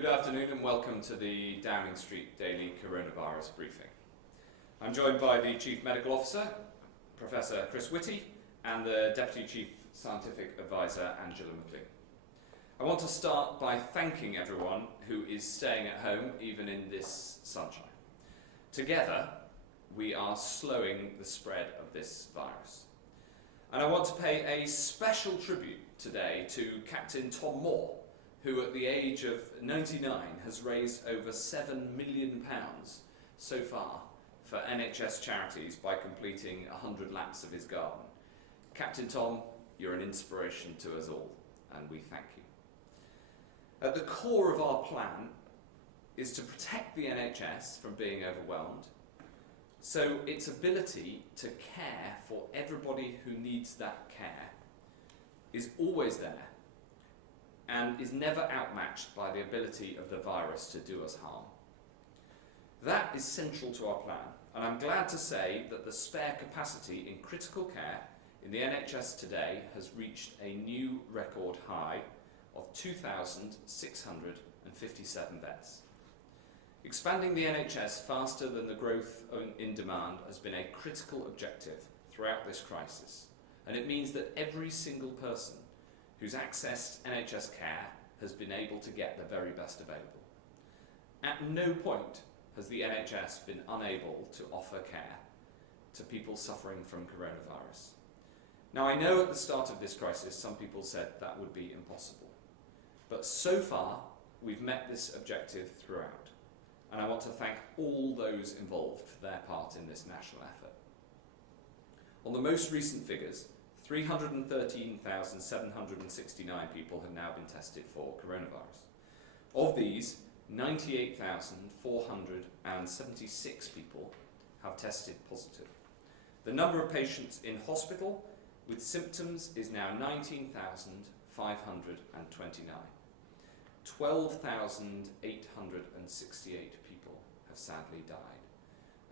Good afternoon and welcome to the Downing Street Daily Coronavirus Briefing. I'm joined by the Chief Medical Officer, Professor Chris Whitty, and the Deputy Chief Scientific Advisor, Angela McLean. I want to start by thanking everyone who is staying at home, even in this sunshine. Together, we are slowing the spread of this virus. And I want to pay a special tribute today to Captain Tom Moore, who at the age of 99 has raised over £7 million so far for NHS charities by completing 100 laps of his garden. Captain Tom, you're an inspiration to us all, and we thank you. At the core of our plan is to protect the NHS from being overwhelmed, so its ability to care for everybody who needs that care is always there and is never outmatched by the ability of the virus to do us harm. That is central to our plan, and I'm glad to say that the spare capacity in critical care in the NHS today has reached a new record high of 2,657 beds. Expanding the NHS faster than the growth in demand has been a critical objective throughout this crisis, and it means that every single person who's accessed NHS care has been able to get the very best available. At no point has the NHS been unable to offer care to people suffering from coronavirus. Now, I know at the start of this crisis some people said that would be impossible, but so far we've met this objective throughout, and I want to thank all those involved for their part in this national effort. On the most recent figures, 313,769 people have now been tested for coronavirus. Of these, 98,476 people have tested positive. The number of patients in hospital with symptoms is now 19,529. 12,868 people have sadly died,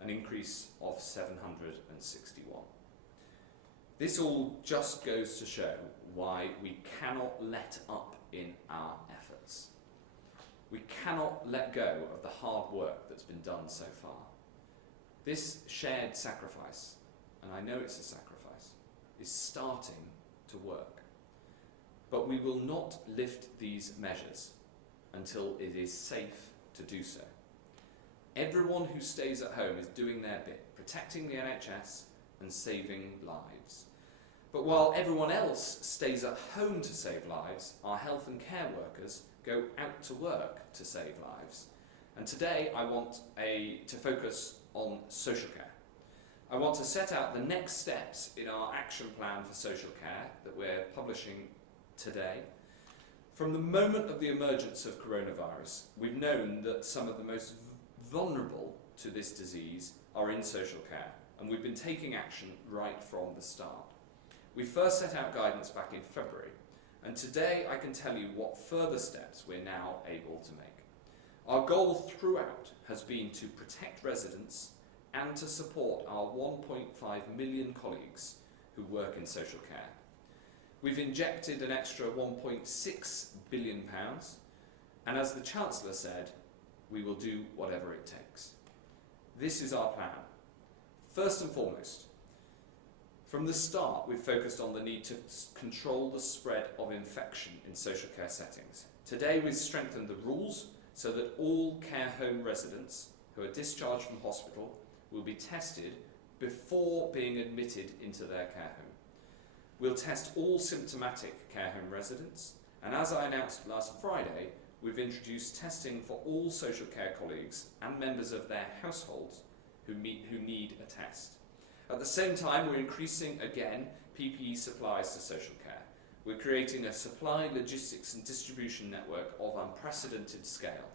an increase of 761. This all just goes to show why we cannot let up in our efforts. We cannot let go of the hard work that's been done so far. This shared sacrifice, and I know it's a sacrifice, is starting to work. But we will not lift these measures until it is safe to do so. Everyone who stays at home is doing their bit, protecting the NHS and saving lives. But while everyone else stays at home to save lives, our health and care workers go out to work to save lives. And today I want to focus on social care. I want to set out the next steps in our action plan for social care that we're publishing today. From the moment of the emergence of coronavirus, we've known that some of the most vulnerable to this disease are in social care, and we've been taking action right from the start. We first set out guidance back in February, and today I can tell you what further steps we're now able to make. Our goal throughout has been to protect residents and to support our 1.5 million colleagues who work in social care. We've injected an extra £1.6 billion, and as the Chancellor said, we will do whatever it takes. This is our plan. First and foremost, from the start, we've focused on the need to control the spread of infection in social care settings. Today, we've strengthened the rules so that all care home residents who are discharged from hospital will be tested before being admitted into their care home. We'll test all symptomatic care home residents, and as I announced last Friday, we've introduced testing for all social care colleagues and members of their households who need a test. At the same time, we're increasing again PPE supplies to social care. We're creating a supply, logistics and distribution network of unprecedented scale.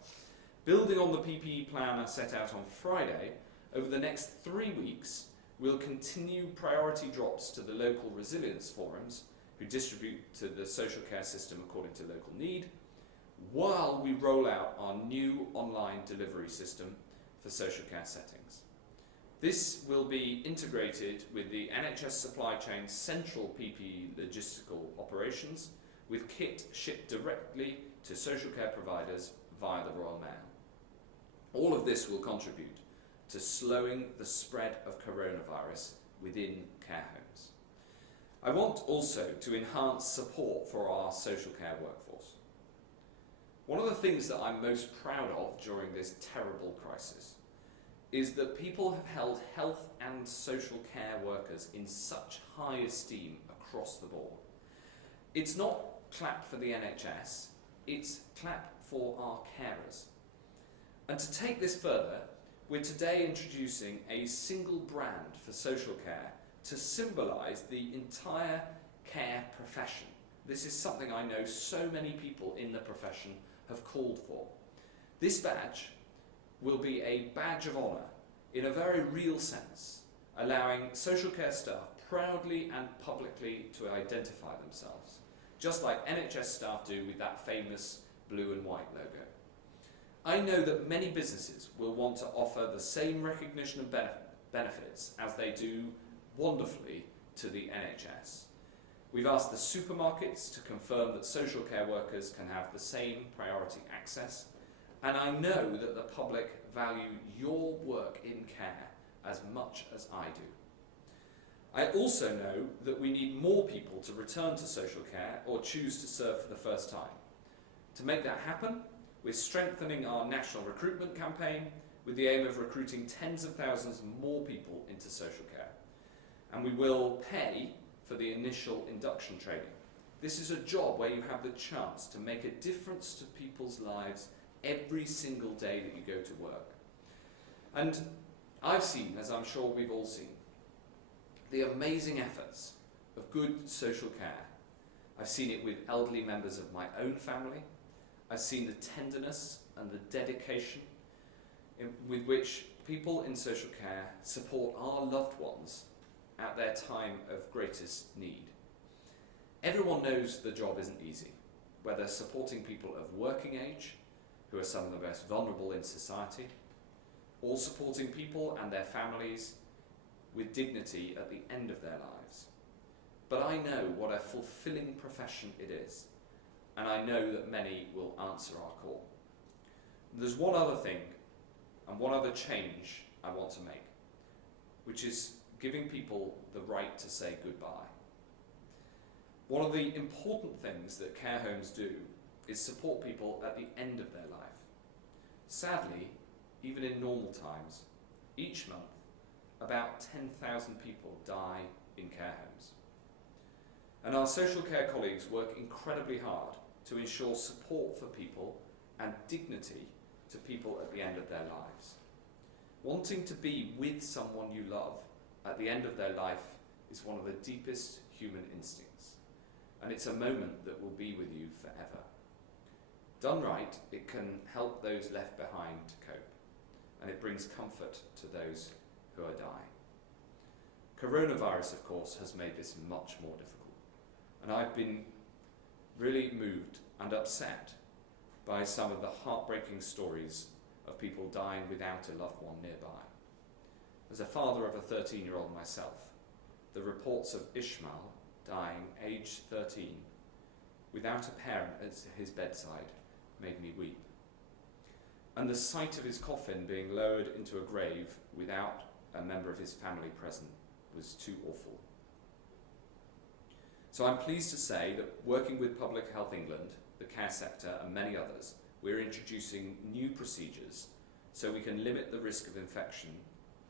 Building on the PPE plan I set out on Friday, over the next 3 weeks, we'll continue priority drops to the local resilience forums who distribute to the social care system according to local need, while we roll out our new online delivery system for social care settings. This will be integrated with the NHS supply chain's central PPE logistical operations, with kit shipped directly to social care providers via the Royal Mail. All of this will contribute to slowing the spread of coronavirus within care homes. I want also to enhance support for our social care workforce. One of the things that I'm most proud of during this terrible crisis is that people have held health and social care workers in such high esteem across the board. It's not clap for the NHS, it's clap for our carers. And to take this further, we're today introducing a single brand for social care to symbolise the entire care profession. This is something I know so many people in the profession have called for. This badge will be a badge of honour in a very real sense, allowing social care staff proudly and publicly to identify themselves, just like NHS staff do with that famous blue and white logo. I know that many businesses will want to offer the same recognition and benefits as they do wonderfully to the NHS. We've asked the supermarkets to confirm that social care workers can have the same priority access, and I know that the public value your work in care as much as I do. I also know that we need more people to return to social care or choose to serve for the first time. To make that happen, we're strengthening our national recruitment campaign with the aim of recruiting tens of thousands more people into social care. And we will pay for the initial induction training. This is a job where you have the chance to make a difference to people's lives every single day that you go to work. And I've seen, as I'm sure we've all seen, the amazing efforts of good social care. I've seen it with elderly members of my own family. I've seen the tenderness and the dedication with which people in social care support our loved ones at their time of greatest need. Everyone knows the job isn't easy, whether supporting people of working age, who are some of the most vulnerable in society, or supporting people and their families with dignity at the end of their lives. But I know what a fulfilling profession it is, and I know that many will answer our call. There's one other thing and one other change I want to make, which is giving people the right to say goodbye. One of the important things that care homes do is support people at the end of their life. Sadly, even in normal times, each month about 10,000 people die in care homes. And our social care colleagues work incredibly hard to ensure support for people and dignity to people at the end of their lives. Wanting to be with someone you love at the end of their life is one of the deepest human instincts, and it's a moment that will be with you forever. Done right, it can help those left behind to cope, and it brings comfort to those who are dying. Coronavirus, of course, has made this much more difficult, and I've been really moved and upset by some of the heartbreaking stories of people dying without a loved one nearby. As a father of a 13-year-old myself, the reports of Ishmael dying aged 13 without a parent at his bedside made me weep. And the sight of his coffin being lowered into a grave without a member of his family present was too awful. So I'm pleased to say that working with Public Health England, the care sector and many others, we're introducing new procedures so we can limit the risk of infection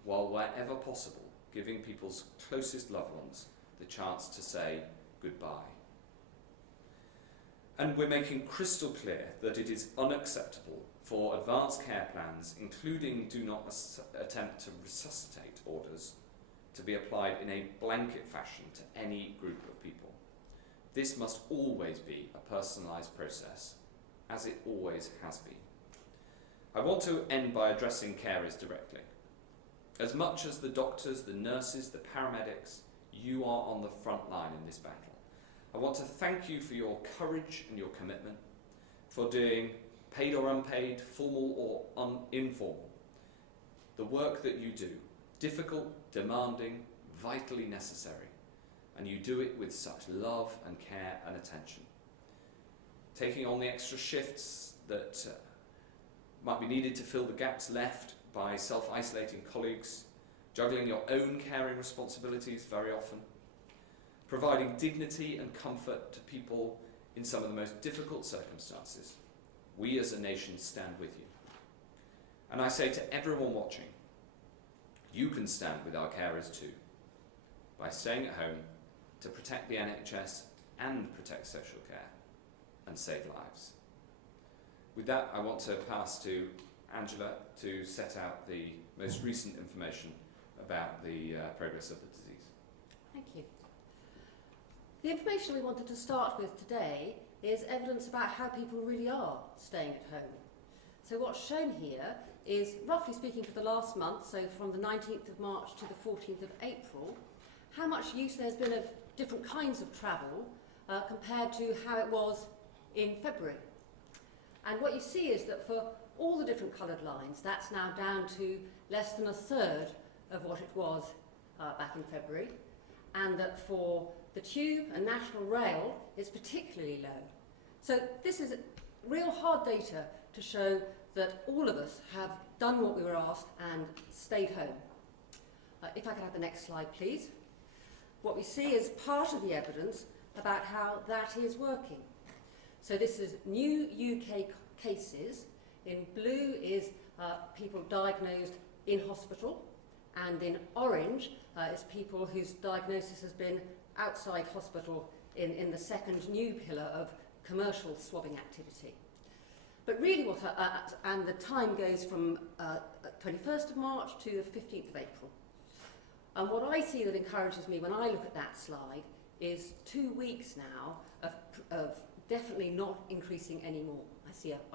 while wherever possible giving people's closest loved ones the chance to say goodbye. And we're making crystal clear that it is unacceptable for advanced care plans, including do not attempt to resuscitate orders, to be applied in a blanket fashion to any group of people. This must always be a personalised process, as it always has been. I want to end by addressing carers directly. As much as the doctors, the nurses, the paramedics, you are on the front line in this battle. I want to thank you for your courage and your commitment, for doing paid or unpaid, formal or informal. The work that you do, difficult, demanding, vitally necessary, and you do it with such love and care and attention. Taking on the extra shifts that might be needed to fill the gaps left by self-isolating colleagues, juggling your own caring responsibilities very often, providing dignity and comfort to people in some of the most difficult circumstances. We as a nation stand with you. And I say to everyone watching, you can stand with our carers too, by staying at home to protect the NHS and protect social care and save lives. With that, I want to pass to Angela to set out the most recent information about the progress of the disease. Thank you. The information we wanted to start with today is evidence about how people really are staying at home. So what's shown here is, roughly speaking, for the last month, so from the 19th of March to the 14th of April, how much use there's been of different kinds of travel compared to how it was in February. And what you see is that for all the different coloured lines, that's now down to less than a third of what it was back in February, and that for the Tube and National Rail, it's particularly low. So this is real hard data to show that all of us have done what we were asked and stayed home. If I could have the next slide, please. What we see is part of the evidence about how that is working. So this is new UK cases. In blue is people diagnosed in hospital, and in orange is people whose diagnosis has been outside hospital in the second new pillar of commercial swabbing activity. But really and the time goes from 21st of March to the 15th of April. And what I see that encourages me when I look at that slide is 2 weeks now of definitely not increasing anymore. I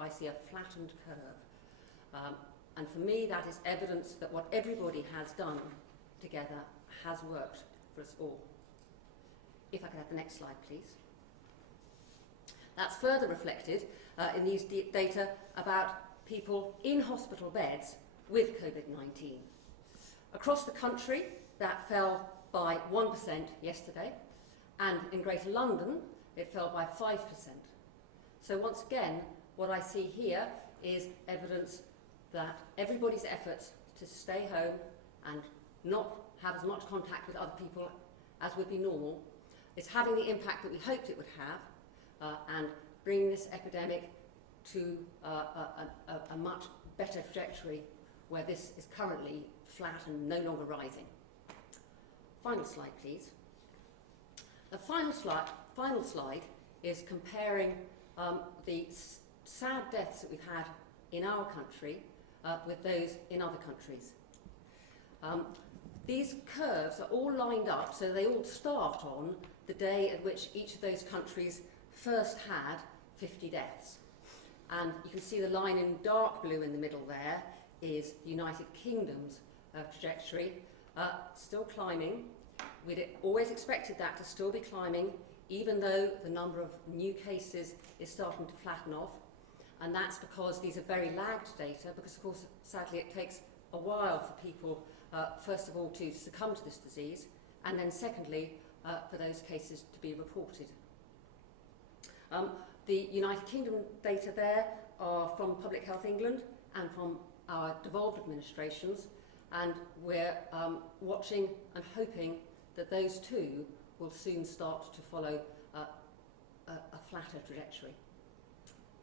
see a flattened curve. And for me, that is evidence that what everybody has done together has worked for us all. If I could have the next slide, please. That's further reflected in these data about people in hospital beds with COVID-19. Across the country, that fell by 1% yesterday, and in Greater London, it fell by 5%. So once again, what I see here is evidence that everybody's efforts to stay home and not have as much contact with other people as would be normal is having the impact that we hoped it would have, and bringing this epidemic to a much better trajectory where this is currently flat and no longer rising. Final slide, please. The final slide is comparing the sad deaths that we've had in our country with those in other countries. These curves are all lined up, so they all start on the day at which each of those countries first had 50 deaths. And you can see the line in dark blue in the middle there is the United Kingdom's trajectory, still climbing. We'd always expected that to still be climbing, even though the number of new cases is starting to flatten off. And that's because these are very lagged data, because of course, sadly, it takes a while for people, first of all, to succumb to this disease, and then secondly, for those cases to be reported. The United Kingdom data there are from Public Health England and from our devolved administrations, and we're watching and hoping that those two will soon start to follow a flatter trajectory.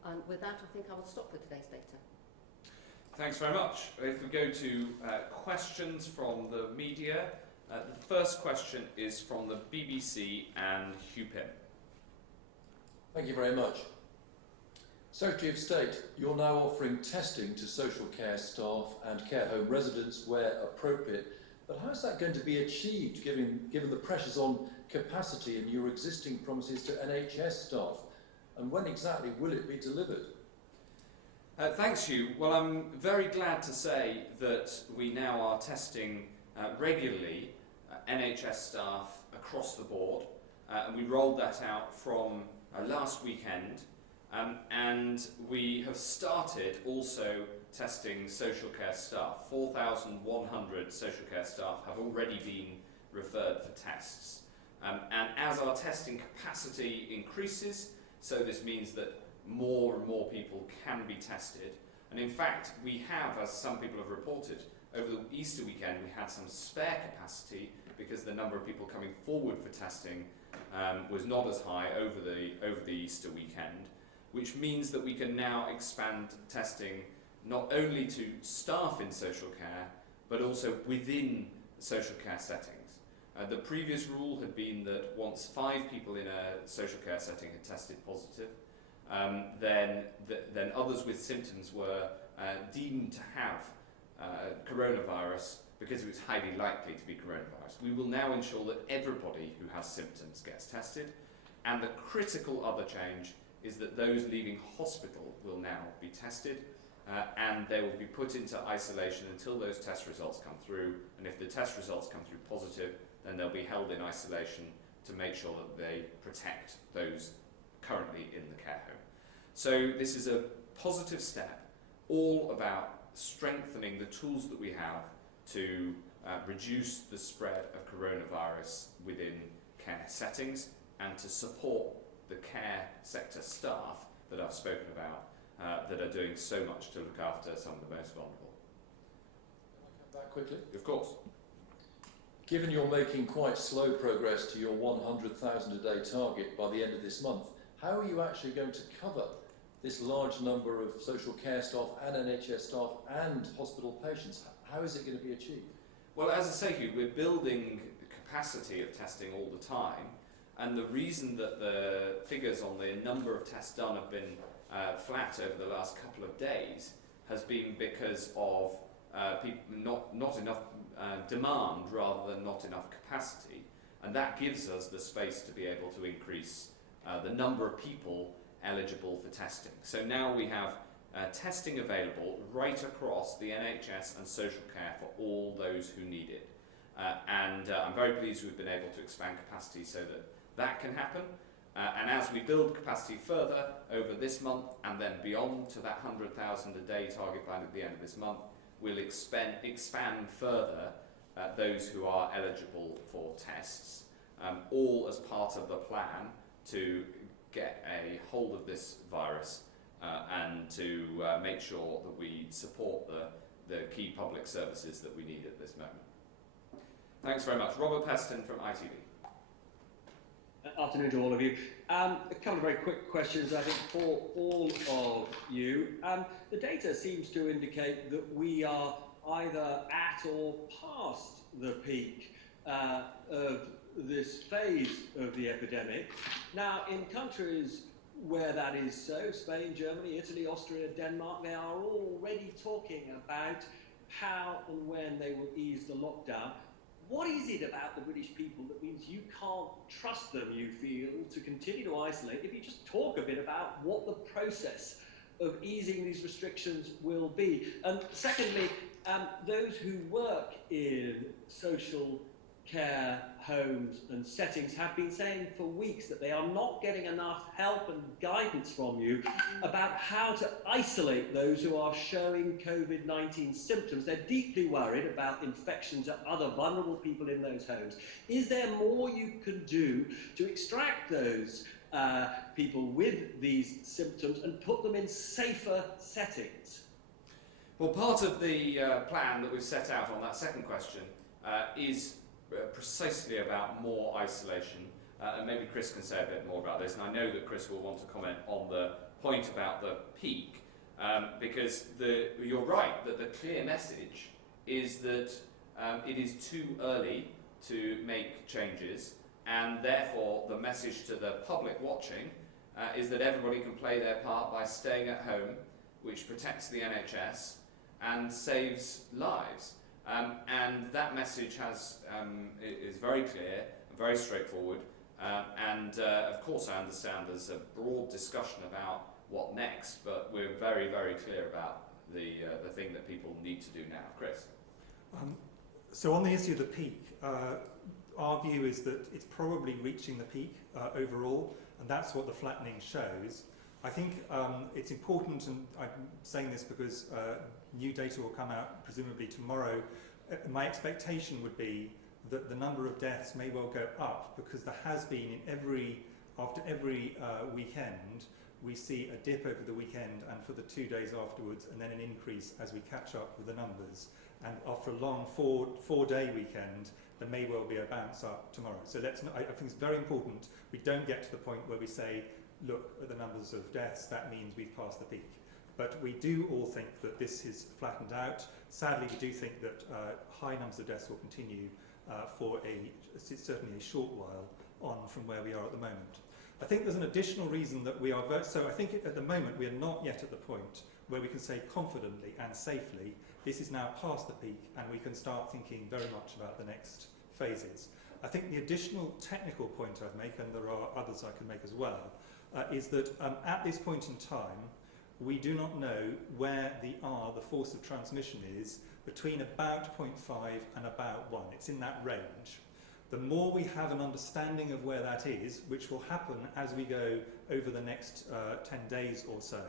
And with that, I think I will stop with today's data. Thanks very much. If we go to questions from the media, the first question is from the BBC and Hugh Pym. Thank you very much. Secretary of State, you're now offering testing to social care staff and care home residents where appropriate, but how is that going to be achieved given the pressures on capacity and your existing promises to NHS staff? And when exactly will it be delivered? Thanks, Hugh. Well, I'm very glad to say that we now are testing regularly NHS staff across the board, and we rolled that out from last weekend, and we have started also testing social care staff. 4,100 social care staff have already been referred for tests. And as our testing capacity increases, so this means that more and more people can be tested, And in fact, we have, as some people have reported, over the Easter weekend we had some spare capacity because the number of people coming forward for testing was not as high over the Easter weekend, which means that we can now expand testing not only to staff in social care, but also within social care settings. The previous rule had been that once 5 people in a social care setting had tested positive, then others with symptoms were deemed to have coronavirus because it was highly likely to be coronavirus. We will now ensure that everybody who has symptoms gets tested, and the critical other change is that those leaving hospital will now be tested, and they will be put into isolation until those test results come through, and if the test results come through positive, then they'll be held in isolation to make sure that they protect those currently in the care home. So this is a positive step, all about strengthening the tools that we have to reduce the spread of coronavirus within care settings and to support the care sector staff that I've spoken about that are doing so much to look after some of the most vulnerable. Can I come back quickly? Of course. Given you're making quite slow progress to your 100,000 a day target by the end of this month, how are you actually going to cover this large number of social care staff and NHS staff and hospital patients? How is it going to be achieved? Well, as I say, Hugh, we're building capacity of testing all the time, and the reason that the figures on the number of tests done have been flat over the last couple of days has been because of not enough demand rather than not enough capacity, and that gives us the space to be able to increase the number of people eligible for testing. So now we have testing available right across the NHS and social care for all those who need it. And I'm very pleased we've been able to expand capacity so that that can happen. And as we build capacity further over this month and then beyond to that 100,000 a day target by the end of this month, we'll expand further those who are eligible for tests, all as part of the plan to get a hold of this virus and to make sure that we support the key public services that we need at this moment. Thanks very much. Robert Peston from ITV. Afternoon to all of you. A couple of very quick questions, I think, for all of you. The data seems to indicate that we are either at or past the peak of this phase of the epidemic. Now, in countries where that is so, Spain, Germany, Italy, Austria, Denmark, they are already talking about how and when they will ease the lockdown. What is it about the British people that means you can't trust them, you feel, to continue to isolate? If you just talk a bit about what the process of easing these restrictions will be. And secondly, those who work in social care homes and settings have been saying for weeks that they are not getting enough help and guidance from you about how to isolate those who are showing COVID-19 symptoms. They're deeply worried about infections of other vulnerable people in those homes. Is there more you can do to extract those people with these symptoms and put them in safer settings? Well, part of the plan that we've set out on that second question is precisely about more isolation, and maybe Chris can say a bit more about this, and I know that Chris will want to comment on the point about the peak, because you're right that the clear message is that it is too early to make changes, and therefore the message to the public watching is that everybody can play their part by staying at home, which protects the NHS and saves lives. And that message is very clear, very straightforward, and of course I understand there's a broad discussion about what next, but we're very, very clear about the thing that people need to do now. Chris? So on the issue of the peak, our view is that it's probably reaching the peak overall, and that's what the flattening shows. I think it's important, and I'm saying this because new data will come out presumably tomorrow. My expectation would be that the number of deaths may well go up because there has been after every weekend we see a dip over the weekend and for the 2 days afterwards, and then an increase as we catch up with the numbers. And after a long four-day weekend, there may well be a bounce up tomorrow. So let's not, I think it's very important we don't get to the point where we say, look at the numbers of deaths, that means we've passed the peak. But we do all think that this is flattened out. Sadly, we do think that high numbers of deaths will continue for certainly a short while on from where we are at the moment. I think there's an additional reason that we are, so I think at the moment we are not yet at the point where we can say confidently and safely, this is now past the peak and we can start thinking very much about the next phases. I think the additional technical point I'd make, and there are others I can make as well, is that at this point in time, we do not know where the force of transmission is, between about 0.5 and about 1. It's in that range. The more we have an understanding of where that is, which will happen as we go over the next 10 days or so,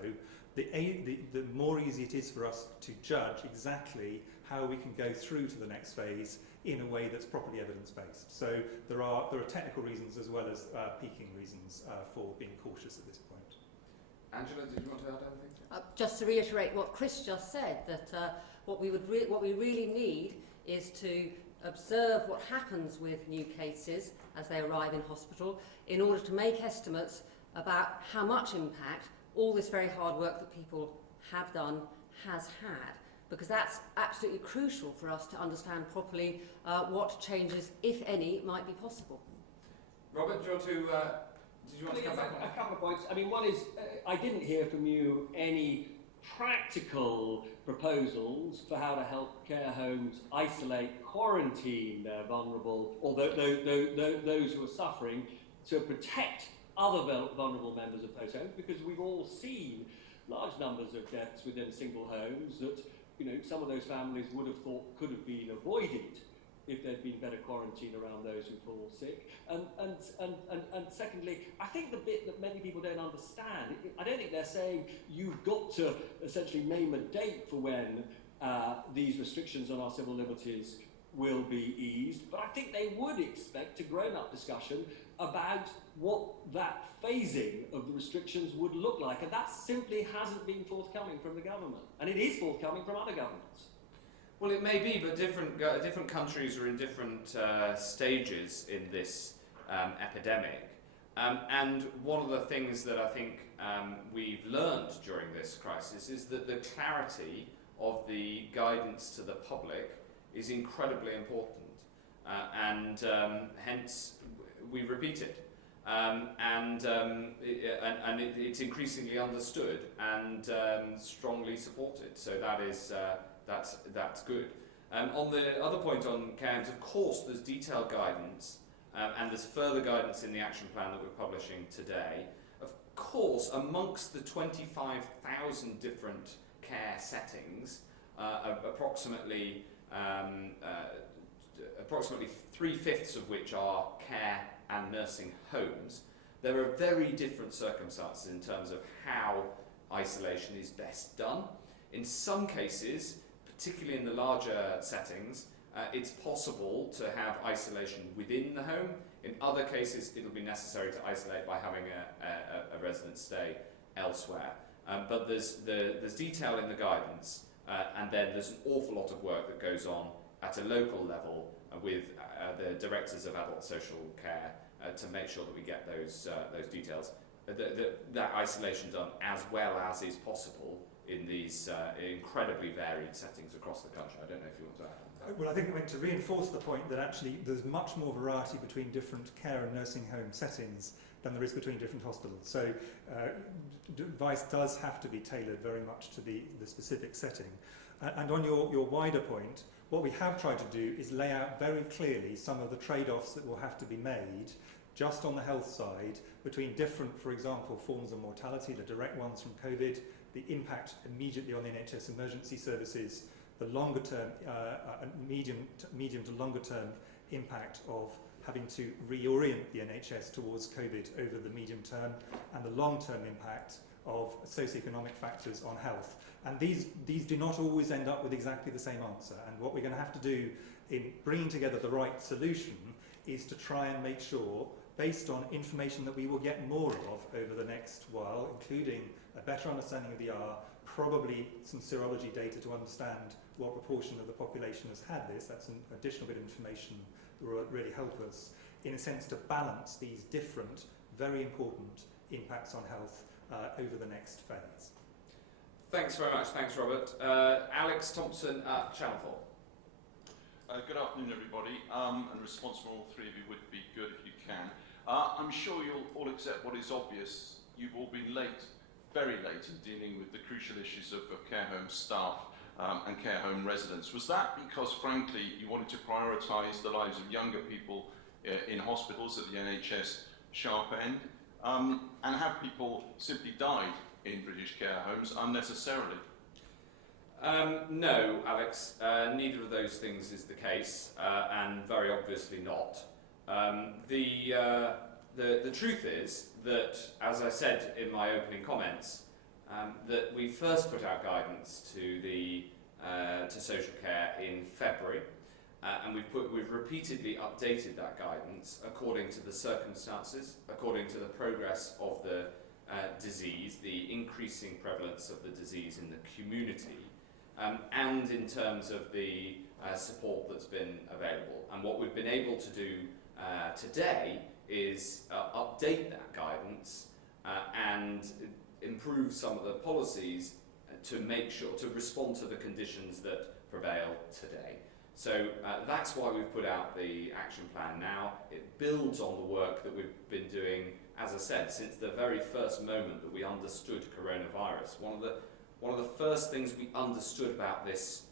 the more easy it is for us to judge exactly how we can go through to the next phase in a way that's properly evidence-based. So there are technical reasons as well as peaking reasons for being cautious at this point. Angela, did you want to add anything? Just to reiterate what Chris just said, that what we really need is to observe what happens with new cases as they arrive in hospital in order to make estimates about how much impact all this very hard work that people have done has had, because that's absolutely crucial for us to understand properly what changes, if any, might be possible. Robert, do you want to, did you want to come back on a couple of points? I mean, one is, I didn't hear from you any practical proposals for how to help care homes isolate, quarantine their vulnerable, or those who are suffering, to protect other vulnerable members of those homes, because we've all seen large numbers of deaths within single homes that, you know, some of those families would have thought could have been avoided if there'd been better quarantine around those who fall sick. And secondly, I think the bit that many people don't understand, I don't think they're saying you've got to essentially name a date for when these restrictions on our civil liberties will be eased, but I think they would expect a grown-up discussion about what that phasing of the restrictions would look like, and that simply hasn't been forthcoming from the government, and it is forthcoming from other governments. Well, it may be, but different countries are in different stages in this epidemic. And one of the things that I think we've learned during this crisis is that the clarity of the guidance to the public is incredibly important. And hence, we repeat it. It's increasingly understood and strongly supported. So that is... That's good. On the other point on care homes, of course, there's detailed guidance and there's further guidance in the action plan that we're publishing today. Of course, amongst the 25,000 different care settings, approximately 3/5 of which are care and nursing homes, there are very different circumstances in terms of how isolation is best done. In some cases, particularly in the larger settings, it's possible to have isolation within the home. In other cases, it'll be necessary to isolate by having a resident stay elsewhere. But there's detail in the guidance, and then there's an awful lot of work that goes on at a local level with the directors of adult social care to make sure that we get those details, that isolation done as well as is possible in these incredibly varied settings across the country. I don't know if you want to add. Well, I think to reinforce the point that actually there's much more variety between different care and nursing home settings than there is between different hospitals. So advice does have to be tailored very much to the specific setting. And on your wider point, what we have tried to do is lay out very clearly some of the trade-offs that will have to be made just on the health side between different, for example, forms of mortality, the direct ones from COVID, the impact immediately on the NHS emergency services, the longer term, medium to longer term impact of having to reorient the NHS towards COVID over the medium term, and the long term impact of socioeconomic factors on health. And these do not always end up with exactly the same answer. And what we're going to have to do in bringing together the right solution is to try and make sure based on information that we will get more of over the next while, including a better understanding of the R, probably some serology data to understand what proportion of the population has had this. That's an additional bit of information that will really help us, in a sense, to balance these different, very important impacts on health over the next phase. Thanks very much. Thanks, Robert. Alex Thompson at Channel 4. Good afternoon, everybody. And response from all three of you would be good if you can. I'm sure you'll all accept what is obvious. You've all been late, very late, in dealing with the crucial issues of care home staff and care home residents. Was that because, frankly, you wanted to prioritise the lives of younger people in hospitals at the NHS sharp end? And have people simply died in British care homes unnecessarily? No, Alex, neither of those things is the case, and very obviously not. The truth is that, as I said in my opening comments, that we first put out guidance to social care in February, and we've repeatedly updated that guidance according to the circumstances, according to the progress of the disease, the increasing prevalence of the disease in the community, and in terms of the support that's been available. And what we've been able to do today is update that guidance and improve some of the policies to make sure to respond to the conditions that prevail today. So that's why we've put out the action plan now. It builds on the work that we've been doing, as I said, since the very first moment that we understood coronavirus. One of the first things we understood about this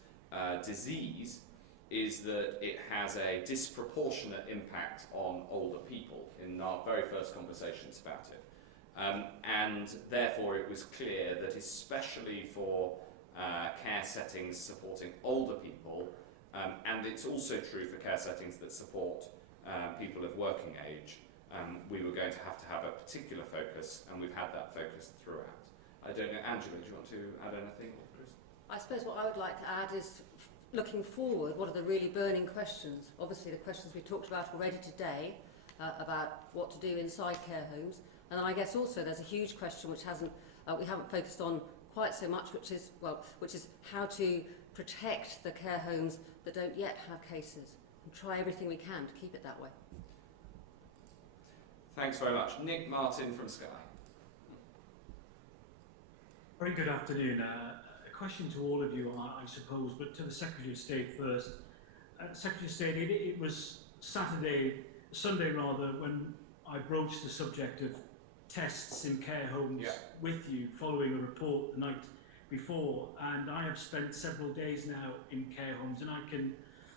disease is that it has a disproportionate impact on older people in our very first conversations about it. And therefore it was clear that especially for care settings supporting older people, and it's also true for care settings that support people of working age, we were going to have a particular focus, and we've had that focus throughout. I don't know, Angela, do you want to add anything? Or Chris? I suppose what I would like to add is, looking forward, what are the really burning questions? Obviously the questions we talked about already today, about what to do inside care homes, and I guess also there's a huge question which we haven't focused on quite so much, which is how to protect the care homes that don't yet have cases, and try everything we can to keep it that way. Thanks very much. Nick Martin from Sky. Very good afternoon. A question to all of you, I suppose, but to the Secretary of State first. Secretary of State, it was Sunday rather, when I broached the subject of tests in care homes with you following a report the night before, and I have spent several days now in care homes, and I can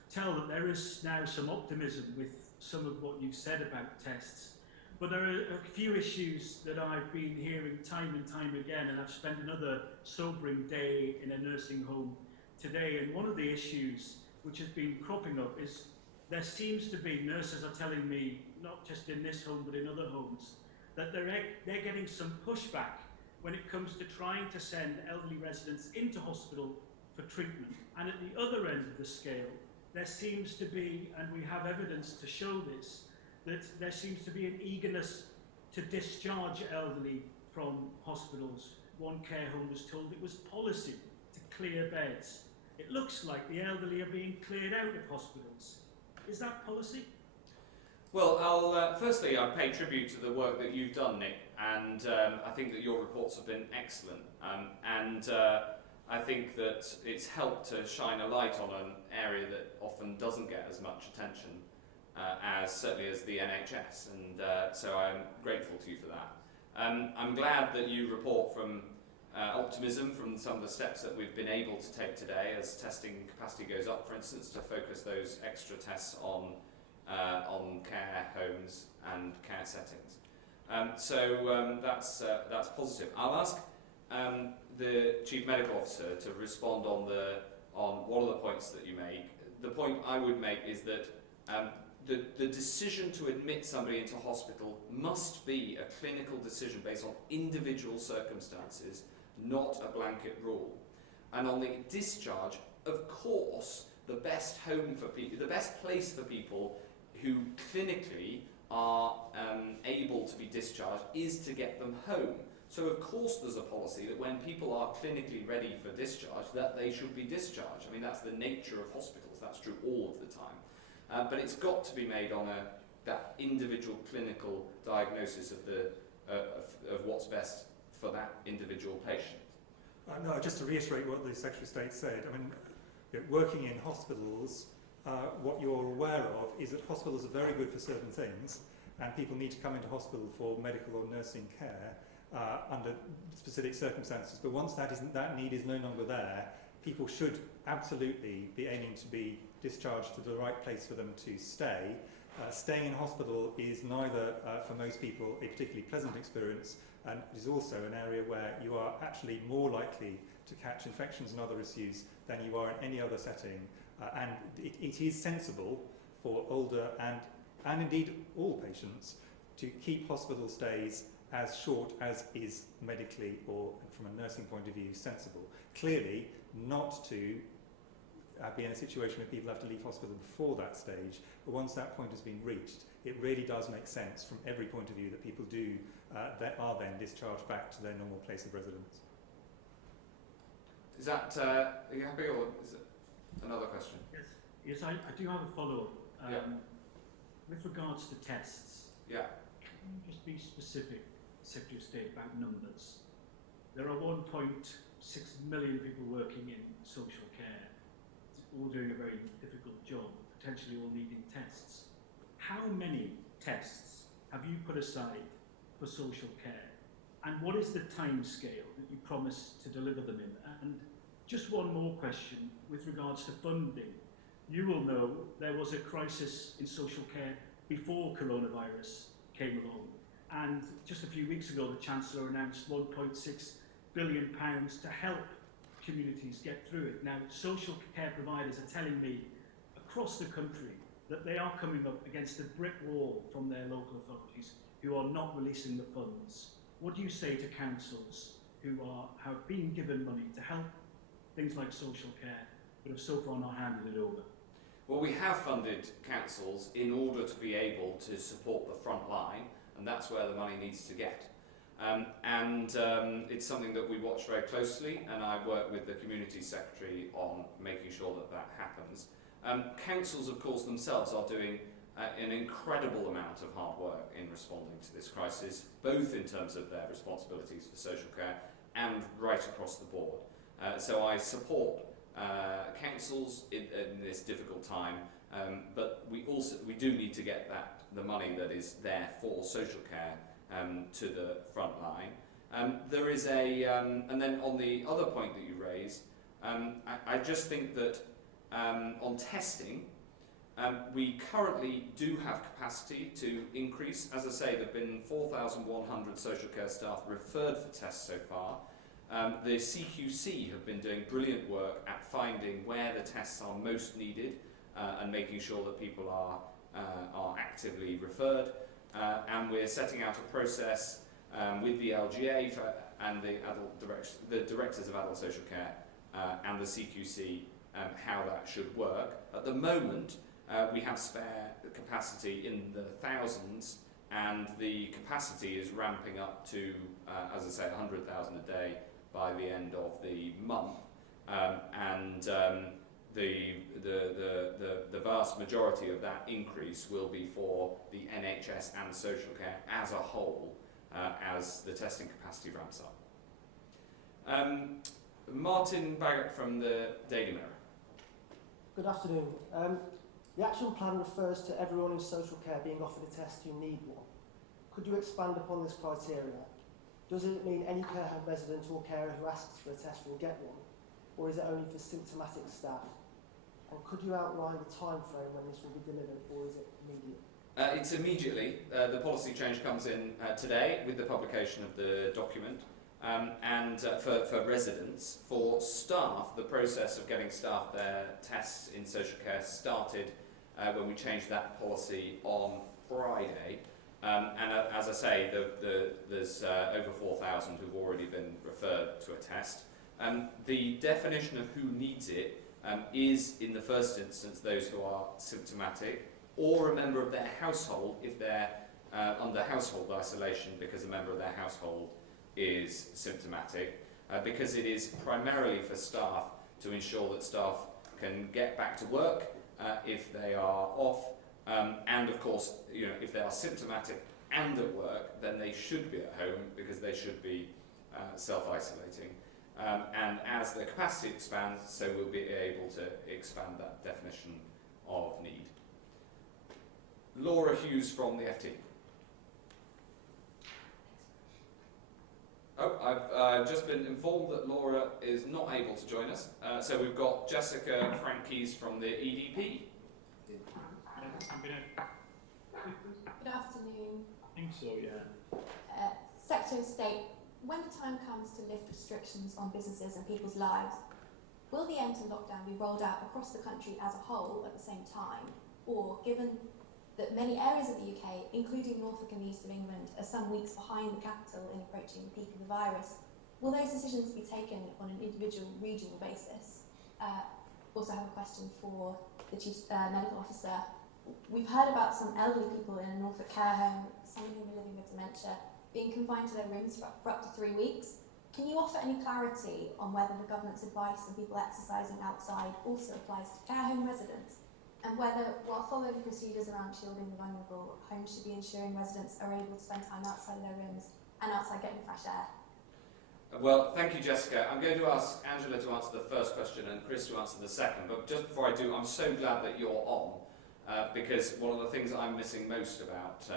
tell that there is now some optimism with some of what you've said about tests. But there are a few issues that I've been hearing time and time again, and I've spent another sobering day in a nursing home today, and one of the issues which has been cropping up is there seems to be, nurses are telling me, not just in this home but in other homes, that they're getting some pushback when it comes to trying to send elderly residents into hospital for treatment. And at the other end of the scale, there seems to be, and we have evidence to show this, that there seems to be an eagerness to discharge elderly from hospitals. One care home was told it was policy to clear beds. It looks like the elderly are being cleared out of hospitals. Is that policy? Well, firstly, I pay tribute to the work that you've done, Nick, and I think that your reports have been excellent. I think that it's helped to shine a light on an area that often doesn't get as much attention certainly as the NHS, and so I'm grateful to you for that. I'm glad that you report from optimism from some of the steps that we've been able to take today as testing capacity goes up, for instance, to focus those extra tests on care homes and care settings. That's positive. I'll ask the Chief Medical Officer to respond on one of the points that you make. The point I would make is that the decision to admit somebody into hospital must be a clinical decision based on individual circumstances, not a blanket rule. And on the discharge, of course, the best home for people, the best place for people who clinically are able to be discharged is to get them home. So of course there's a policy that when people are clinically ready for discharge, that they should be discharged. I mean, that's the nature of hospitals. That's true all of the time. But it's got to be made on that individual clinical diagnosis of what's best for that individual patient. No, just to reiterate what the Secretary of State said, I mean, working in hospitals, what you're aware of is that hospitals are very good for certain things, and people need to come into hospital for medical or nursing care under specific circumstances. But once that need is no longer there, people should absolutely be aiming to be discharged to the right place for them to stay. Staying in hospital is neither, for most people, a particularly pleasant experience, and it is also an area where you are actually more likely to catch infections and other issues than you are in any other setting. And it is sensible for older and indeed all patients to keep hospital stays as short as is medically or from a nursing point of view sensible. Clearly not to be in a situation where people have to leave hospital before that stage, but once that point has been reached, it really does make sense from every point of view that people that are then discharged back to their normal place of residence. Is that, are you happy, or is it another question? Yes, I do have a follow-up. Yeah. With regards to tests, Yeah. can you just be specific, Secretary of State, about numbers? There are 1.6 million people working in social care, all doing a very difficult job, potentially all needing tests. How many tests have you put aside for social care? And what is the time scale that you promise to deliver them in? And just one more question with regards to funding. You will know there was a crisis in social care before coronavirus came along. And just a few weeks ago, the Chancellor announced £1.6 billion to help communities get through it. Now, social care providers are telling me across the country that they are coming up against a brick wall from their local authorities who are not releasing the funds. What do you say to councils who have been given money to help things like social care, but have so far not handed it over? Well, we have funded councils in order to be able to support the front line, and that's where the money needs to get. It's something that we watch very closely, and I work with the Community Secretary on making sure that that happens. Councils, of course, themselves are doing an incredible amount of hard work in responding to this crisis, both in terms of their responsibilities for social care and right across the board. So I support councils in this difficult time, but we do need to get the money that is there for social care to the front line. There is and then on the other point that you raised, I just think that on testing, we currently do have capacity to increase. As I say, there have been 4,100 social care staff referred for tests so far. The CQC have been doing brilliant work at finding where the tests are most needed and making sure that people are actively referred. And we're setting out a process with the LGA and the directors of adult social care and the CQC how that should work. At the moment, we have spare capacity in the thousands, and the capacity is ramping up to, as I say, 100,000 a day by the end of the month, the vast majority of that increase will be for the NHS and social care as a whole, as the testing capacity ramps up. Martin Baggett from the Daily Mirror. Good afternoon. The action plan refers to everyone in social care being offered a test who need one. Could you expand upon this criteria? Does it mean any care home resident or carer who asks for a test will get one? Or is it only for symptomatic staff? And could you outline the time frame when this will be delivered, or is it immediate? It's immediately. The policy change comes in today with the publication of the document. For residents, for staff, the process of getting staff their tests in social care started when we changed that policy on Friday. As I say, there's over 4,000 who've already been referred to a test. The definition of who needs it is, in the first instance, those who are symptomatic or a member of their household if they're under household isolation because a member of their household is symptomatic, because it is primarily for staff to ensure that staff can get back to work if they are off, and of course, you know, if they are symptomatic and at work, then they should be at home because they should be self-isolating. And as the capacity expands, so we'll be able to expand that definition of need. Laura Hughes from the FT. Oh, I've just been informed that Laura is not able to join us. So we've got Jessica Frankies from the EDP. Good afternoon. I think so, yeah. Secretary of State, when the time comes to lift restrictions on businesses and people's lives, will the end to lockdown be rolled out across the country as a whole at the same time? Or, given that many areas of the UK, including Norfolk and the east of England, are some weeks behind the capital in approaching the peak of the virus, will those decisions be taken on an individual regional basis? Also have a question for the Chief Medical Officer. We've heard about some elderly people in a Norfolk care home, some of whom are living with dementia, being confined to their rooms for up to 3 weeks. Can you offer any clarity on whether the government's advice on people exercising outside also applies to care home residents? And whether, while following procedures around shielding the vulnerable, homes should be ensuring residents are able to spend time outside their rooms and outside getting fresh air? Well, thank you, Jessica. I'm going to ask Angela to answer the first question and Chris to answer the second. But just before I do, I'm so glad that you're on, because one of the things I'm missing most about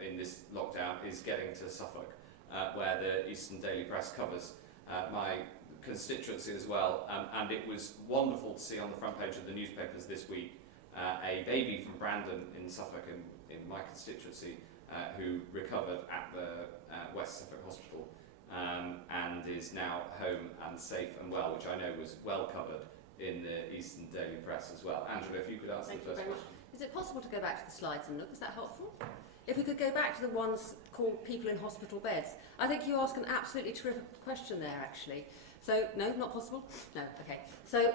in this lockdown is getting to Suffolk, where the Eastern Daily Press covers my constituency as well, and it was wonderful to see on the front page of the newspapers this week a baby from Brandon in Suffolk, in my constituency, who recovered at the West Suffolk Hospital and is now home and safe and well, which I know was well covered in the Eastern Daily Press as well. Angela, if you could answer the first question. Is it possible to go back to the slides and look? Is that helpful? If we could go back to the ones called people in hospital beds. I think you asked an absolutely terrific question there, actually. So, no, not possible? No, okay. So,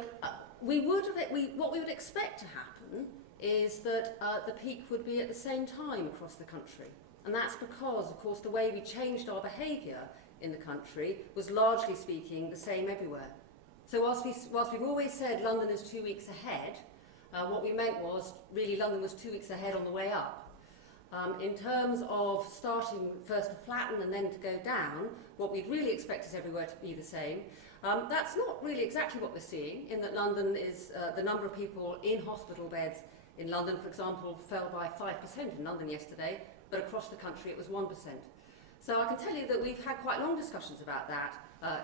what we would expect to happen is that the peak would be at the same time across the country. And that's because, of course, the way we changed our behaviour in the country was, largely speaking, the same everywhere. So whilst we've always said London is 2 weeks ahead, what we meant was really London was 2 weeks ahead on the way up. In terms of starting first to flatten and then to go down, what we'd really expect is everywhere to be the same. That's not really exactly what we're seeing, in that London is, the number of people in hospital beds in London, for example, fell by 5% in London yesterday, but across the country it was 1%. So I can tell you that we've had quite long discussions about that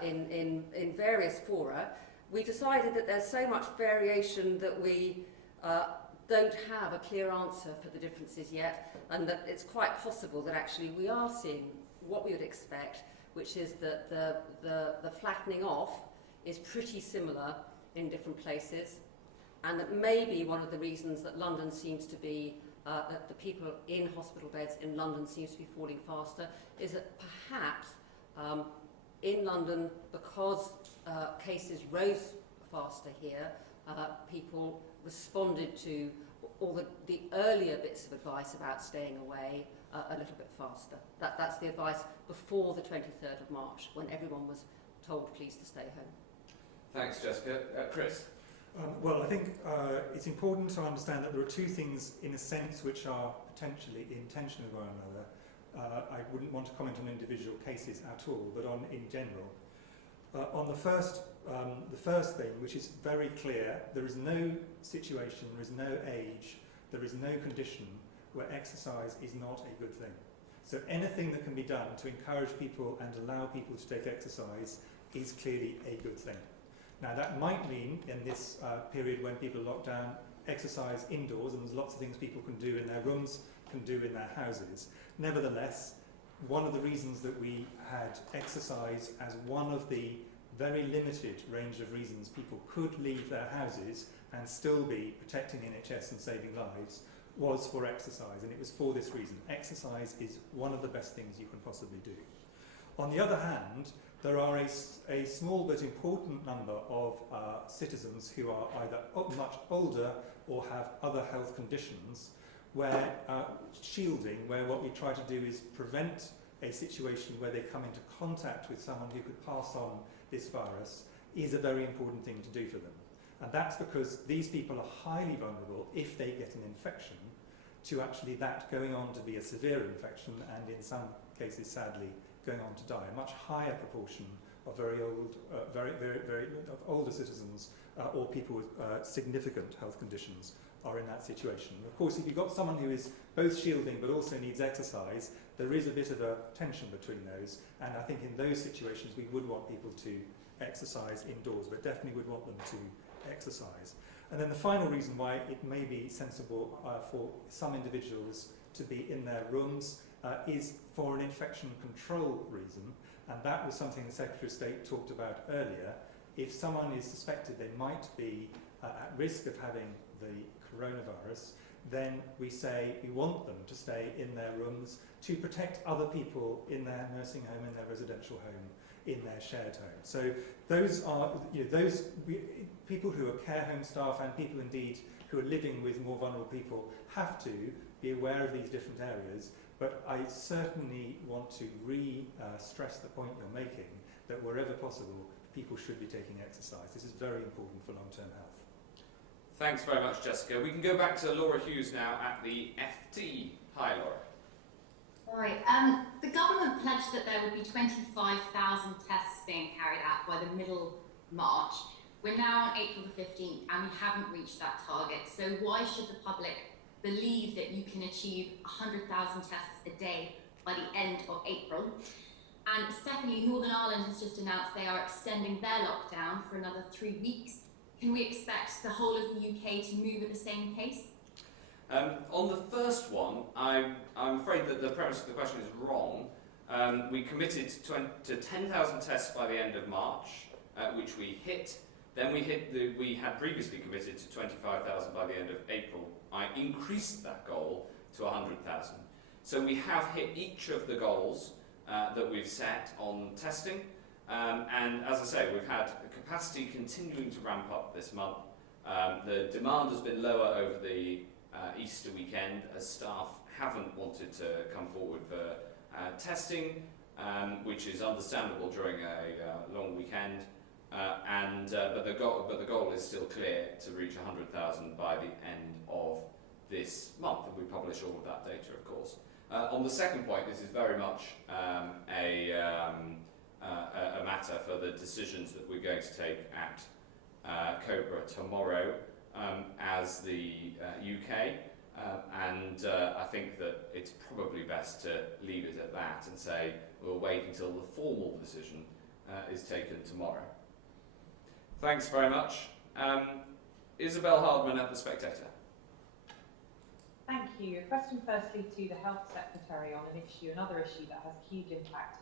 in various fora. We decided that there's so much variation that we don't have a clear answer for the differences yet, and that it's quite possible that actually we are seeing what we would expect, which is that the flattening off is pretty similar in different places, and that maybe one of the reasons that London seems to be, that the people in hospital beds in London seems to be falling faster, is that perhaps in London, because cases rose faster here, people responded to all the earlier bits of advice about staying away a little bit faster. That's the advice before the 23rd of March, when everyone was told please to stay home. Thanks, Jessica. Chris? Well, I think it's important to understand that there are two things, in a sense, which are potentially in tension with one another. I wouldn't want to comment on individual cases at all, but in general. On the first thing, which is very clear, there is no situation, there is no age, there is no condition where exercise is not a good thing. So anything that can be done to encourage people and allow people to take exercise is clearly a good thing. Now that might mean, in this period when people are locked down, exercise indoors, and there's lots of things people can do in their rooms, can do in their houses. Nevertheless, one of the reasons that we had exercise as one of the very limited range of reasons people could leave their houses and still be protecting the NHS and saving lives was for exercise, and it was for this reason. Exercise is one of the best things you can possibly do. On the other hand, there are a small but important number of citizens who are either much older or have other health conditions where shielding, where what we try to do is prevent a situation where they come into contact with someone who could pass on this virus, is a very important thing to do for them. And that's because these people are highly vulnerable, if they get an infection, to actually that going on to be a severe infection and in some cases, sadly, going on to die. A much higher proportion of very old, of older citizens or people with significant health conditions are in that situation. Of course, if you've got someone who is both shielding but also needs exercise, there is a bit of a tension between those, and I think in those situations we would want people to exercise indoors, but definitely would want them to exercise. And then the final reason why it may be sensible for some individuals to be in their rooms is for an infection control reason, and that was something the Secretary of State talked about earlier. If someone is suspected they might be at risk of having the coronavirus, then we say we want them to stay in their rooms to protect other people in their nursing home, in their residential home, in their shared home. So those are, people who are care home staff and people indeed who are living with more vulnerable people have to be aware of these different areas. But I certainly want to stress the point you're making that wherever possible, people should be taking exercise. This is very important for long-term health. Thanks very much, Jessica. We can go back to Laura Hughes now at the FT. Hi, Laura. Hi. The government pledged that there would be 25,000 tests being carried out by the middle March. We're now on April the 15th and we haven't reached that target. So why should the public believe that you can achieve 100,000 tests a day by the end of April? And secondly, Northern Ireland has just announced they are extending their lockdown for another 3 weeks. Can we expect the whole of the UK to move at the same pace? On the first one, I'm afraid that the premise of the question is wrong. We committed to 10,000 tests by the end of March, which we hit. Then we had previously committed to 25,000 by the end of April. I increased that goal to 100,000. So we have hit each of the goals that we've set on testing. And as I say, we've had capacity continuing to ramp up this month. The demand has been lower over the Easter weekend as staff haven't wanted to come forward for testing, which is understandable during a long weekend. But the goal is still clear to reach 100,000 by the end of this month, and we publish all of that data, of course. On the second point, this is very much a matter for the decisions that we're going to take at COBRA tomorrow as the UK, and I think that it's probably best to leave it at that and say we'll wait until the formal decision is taken tomorrow. Thanks very much. Isabel Hardman at The Spectator. Thank you. A question firstly to the Health Secretary on another issue that has a huge impact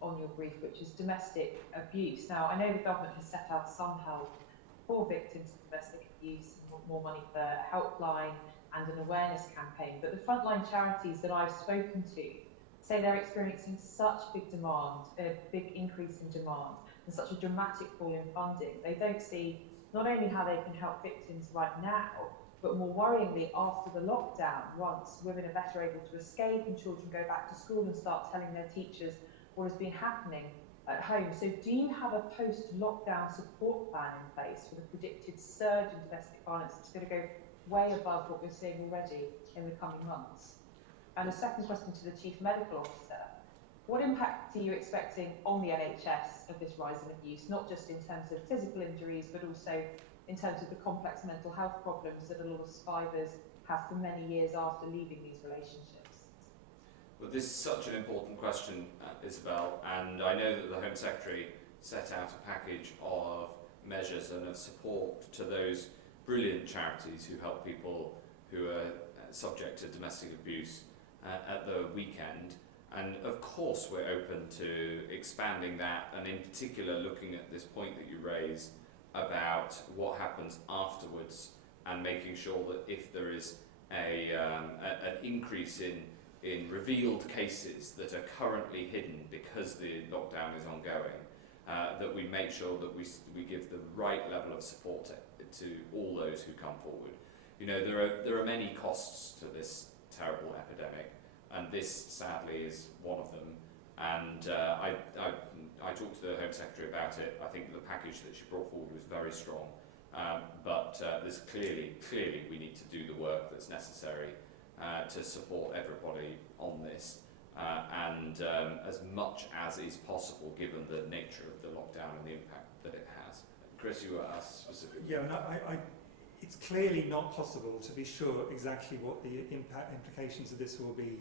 on your brief, which is domestic abuse. Now, I know the government has set out some help for victims of domestic abuse, more money for a helpline and an awareness campaign, but the frontline charities that I've spoken to say they're experiencing such big demand, a big increase in demand, and such a dramatic fall in funding. They don't see not only how they can help victims right now, but more worryingly after the lockdown, once women are better able to escape and children go back to school and start telling their teachers what has been happening at home. So do you have a post-lockdown support plan in place for the predicted surge in domestic violence that's going to go way above what we're seeing already in the coming months? And a second question to the Chief Medical Officer. What impact are you expecting on the NHS of this rise in abuse, not just in terms of physical injuries, but also in terms of the complex mental health problems that a lot of survivors have for many years after leaving these relationships? Well, this is such an important question, Isabel, and I know that the Home Secretary set out a package of measures and of support to those brilliant charities who help people who are subject to domestic abuse at the weekend. And of course we're open to expanding that, and in particular looking at this point that you raised about what happens afterwards and making sure that if there is an increase in in revealed cases that are currently hidden because the lockdown is ongoing, that we make sure that we give the right level of support to all those who come forward. You know, there are many costs to this terrible epidemic, and this sadly is one of them. And I talked to the Home Secretary about it. I think the package that she brought forward was very strong, but there's clearly we need to do the work that's necessary to support everybody on this, and as much as is possible given the nature of the lockdown and the impact that it has. Chris, you were asked specifically. Yeah, and it's clearly not possible to be sure exactly what the implications of this will be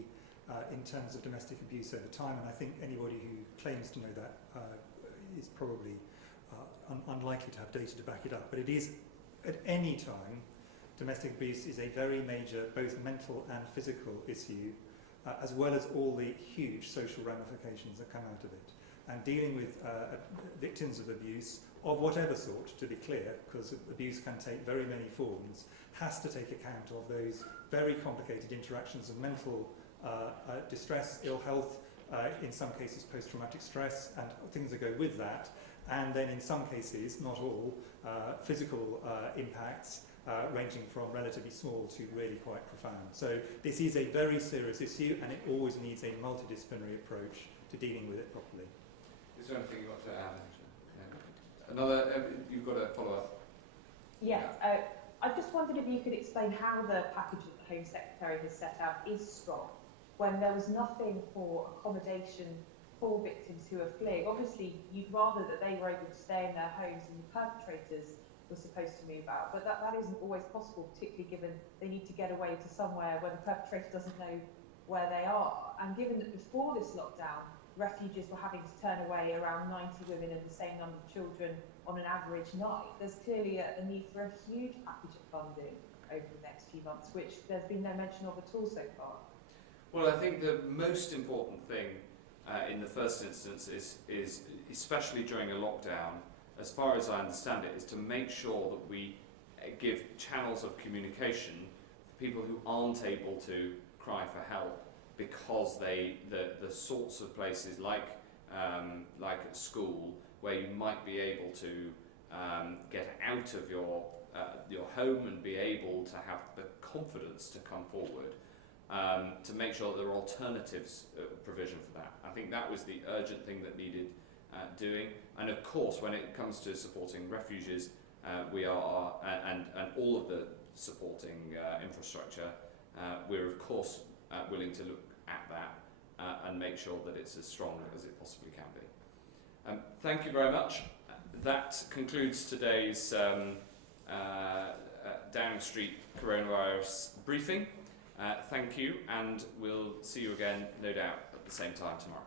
in terms of domestic abuse over time, and I think anybody who claims to know that is probably unlikely to have data to back it up. But it is, at any time, domestic abuse is a very major, both mental and physical issue, as well as all the huge social ramifications that come out of it. And dealing with victims of abuse, of whatever sort, to be clear, because abuse can take very many forms, has to take account of those very complicated interactions of mental distress, ill health, in some cases post-traumatic stress, and things that go with that, and then in some cases, not all, physical impacts, ranging from relatively small to really quite profound. So this is a very serious issue, and it always needs a multidisciplinary approach to dealing with it properly. Is there anything you want to add? Another, you've got a follow-up. Yes, I just wondered if you could explain how the package that the Home Secretary has set out is strong, when there was nothing for accommodation for victims who are fleeing. Obviously, you'd rather that they were able to stay in their homes and the perpetrators were supposed to move out, but that isn't always possible, particularly given they need to get away to somewhere where the perpetrator doesn't know where they are. And given that before this lockdown, refugees were having to turn away around 90 women and the same number of children on an average night, there's clearly a need for a huge package of funding over the next few months, which there's been no mention of at all so far. Well, I think the most important thing in the first instance is, especially during a lockdown, as far as I understand it, is to make sure that we give channels of communication for people who aren't able to cry for help, because the sorts of places like at school, where you might be able to get out of your home and be able to have the confidence to come forward, to make sure there are alternatives provision for that. I think that was the urgent thing that needed doing. And of course, when it comes to supporting refugees, we are, and all of the supporting infrastructure, we're of course willing to look at that and make sure that it's as strong as it possibly can be. Thank you very much. That concludes today's Downing Street coronavirus briefing. Thank you, and we'll see you again, no doubt, at the same time tomorrow.